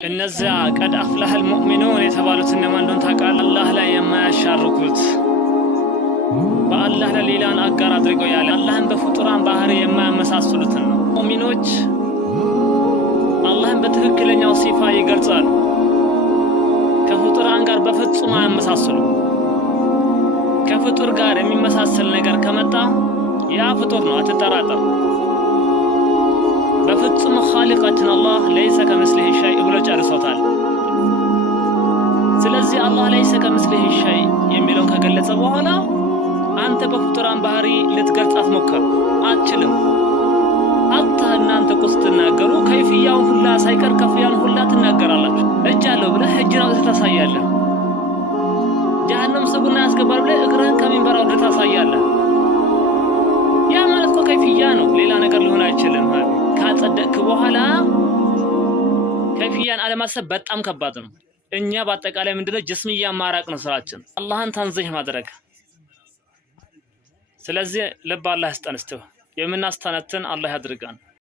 እነዚያ ቀድ አፍላህል ሙእሚኑን የተባሉት እነማን እንደሆኑ ታውቃለህ? አላህ ላይ የማያሻርኩት በአላህ ላይ ሌላን አጋር አድርገው ያለ አላህን በፍጡራን ባህሪ የማያመሳስሉትን ነው። ሙእሚኖች አላህን በትክክለኛው ሲፋ ይገልጻሉ። ከፍጡራን ጋር በፍጹም አያመሳስሉ። ከፍጡር ጋር የሚመሳሰል ነገር ከመጣ ያ ፍጡር ነው፣ አትጠራጠር። በፍጹም ኻሊቃችን አላህ ለይሰ ከመስሊሂ ሸይ ብሎ ጨርሶታል። ስለዚህ አላህ ለይሰ ከመስሊሂ ሸይ የሚለውን ከገለጸ በኋላ አንተ በፍጡራን ባህሪ ልትገልጽ አትሞክር፣ አትችልም። አታ እናንተ እኮ ስትናገሩ ከይፍያውን ሁላ ሳይቀር ከፍያን ሁላ ትናገራላችሁ። እጅ አለው ብለህ እጅን አውጥተህ ታሳያለህ። ጀሃነም ስጉና ያስገባል ብለህ እግርህን ከሚንበራው ወደ ታሳያለህ። ያ ማለት እኮ ከይፍያ ነው፣ ሌላ ነገር ሊሆን አይችልም። ካጸደቅክ በኋላ ከይፍያን አለማሰብ በጣም ከባድ ነው። እኛ በአጠቃላይ ምንድነው ጅስምያ ማራቅ ነው ስራችን፣ አላህን ተንዚህ ማድረግ። ስለዚህ ልብ አላህ ይስጠን። እስቲ የምናስተነትን አላህ ያድርገን።